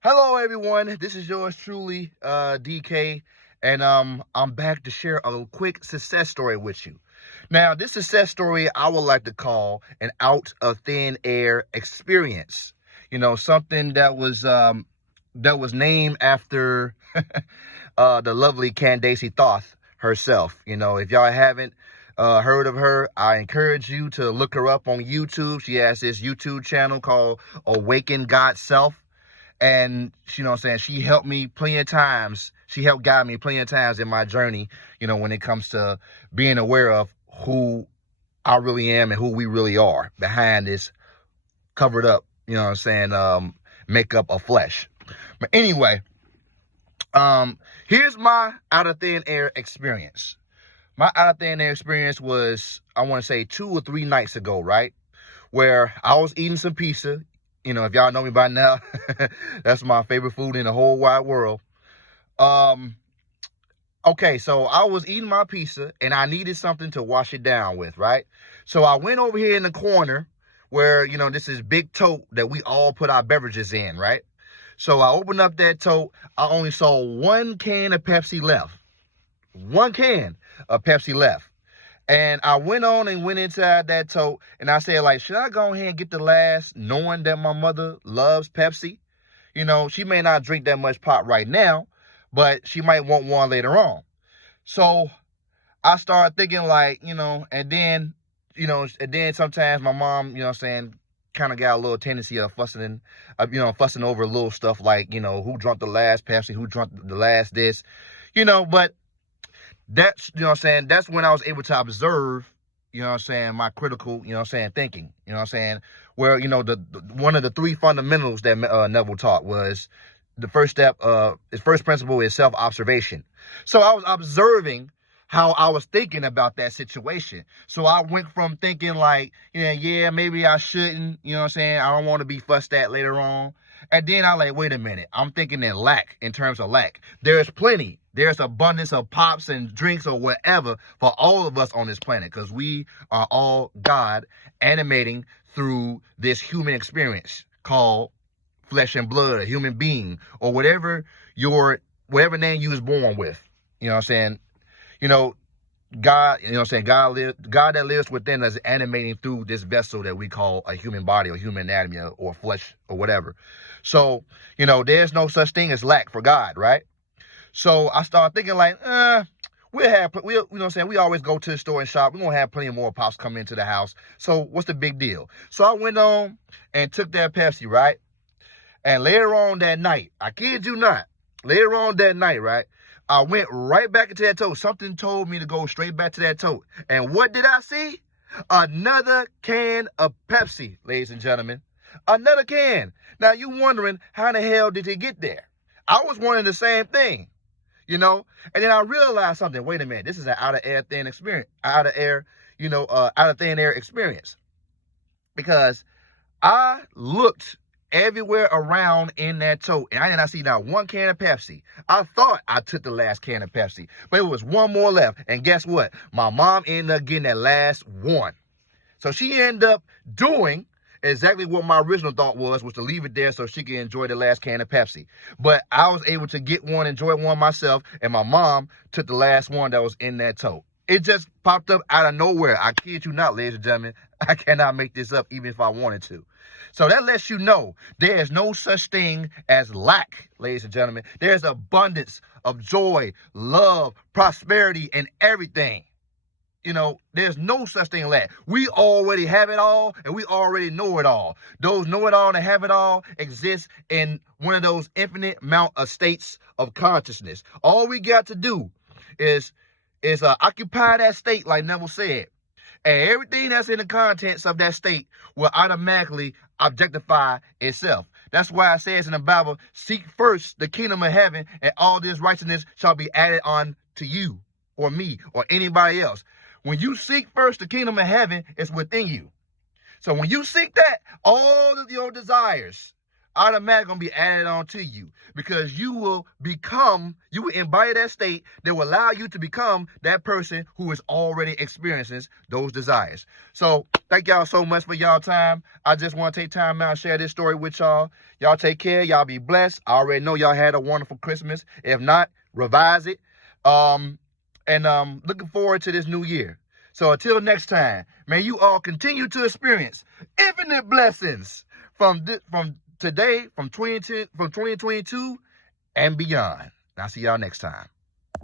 Hello, everyone. This is yours truly, DK, and I'm back to share a quick success story with you. Now, this success story I would like to call an out of thin air experience. Something that was named after the lovely Candace Thoth herself. If y'all haven't heard of her, I encourage you to look her up on YouTube. She has this YouTube channel called Awaken God's Self. And what I'm saying, she helped me plenty of times. She helped guide me plenty of times in my journey, when it comes to being aware of who I really am and who we really are behind this covered up, makeup of flesh. But anyway, here's my out of thin air experience. My out of thin air experience was, I want to say 2 or 3 nights ago, right? Where I was eating some pizza. If y'all know me by now, that's my favorite food in the whole wide world. Okay, so I was eating my pizza and I needed something to wash it down with, right? So I went over here in the corner where, this is big tote that we all put our beverages in, right? So I opened up that tote. I only saw 1 can of Pepsi left. 1 can of Pepsi left. And I went on and went inside that tote and I said, should I go ahead and get the last, knowing that my mother loves Pepsi? She may not drink that much pop right now, but she might want one later on. So I started thinking and then sometimes my mom, kind of got a little tendency of fussing over little stuff like, who drank the last Pepsi, who drank the last this, but that's, that's when I was able to observe, my critical, thinking, where, one of the 3 fundamentals that Neville taught was the first step, his first principle is self-observation. So I was observing how I was thinking about that situation. So I went from thinking yeah, maybe I shouldn't, I don't want to be fussed at later on. And then I wait a minute, I'm thinking in terms of lack. There's plenty. There's abundance of pops and drinks or whatever for all of us on this planet because we are all God animating through this human experience called flesh and blood, a human being, or whatever name you was born with. God, God that lives within us animating through this vessel that we call a human body or human anatomy or flesh or whatever. So, there's no such thing as lack for God, right? So I started thinking we always go to the store and shop. We're going to have plenty more pops come into the house. So what's the big deal? So I went on and took that Pepsi, right? And later on that night, I kid you not, later on that night, right? I went right back into that tote. Something told me to go straight back to that tote. And what did I see? Another can of Pepsi, ladies and gentlemen. Another can. Now you wondering how the hell did it get there? I was wondering the same thing. And then I realized something. Wait a minute. This is an out of thin air experience. Because I looked everywhere around in that tote, and I did not see not 1 can of Pepsi. I thought I took the last can of Pepsi, but it was 1 more left. And guess what? My mom ended up getting that last one. So she ended up doing exactly what my original thought was to leave it there so she could enjoy the last can of Pepsi. But I was able to get one, enjoy one myself, and my mom took the last one that was in that tote. It just popped up out of nowhere. I kid you not, ladies and gentlemen. I cannot make this up even if I wanted to. So that lets you know there is no such thing as lack, ladies and gentlemen. There's abundance of joy, love, prosperity, and everything. There's no such thing as that. We already have it all, and we already know it all. Those know it all and have it all exist in one of those infinite amount of states of consciousness. All we got to do is occupy that state, like Neville said, and everything that's in the contents of that state will automatically objectify itself. That's why it says in the Bible, seek first the kingdom of heaven, and all this righteousness shall be added on to you or me or anybody else. When you seek first the kingdom of heaven, it's within you. So when you seek that, all of your desires automatically gonna be added on to you, because you will embody that state that will allow you to become that person who is already experiencing those desires. So thank y'all so much for y'all time. I just want to take time out and share this story with y'all. Y'all take care. Y'all be blessed. I already know y'all had a wonderful Christmas. If not, revise it. Looking forward to this new year. So until next time, may you all continue to experience infinite blessings from today, from 2022 and beyond. I'll see y'all next time.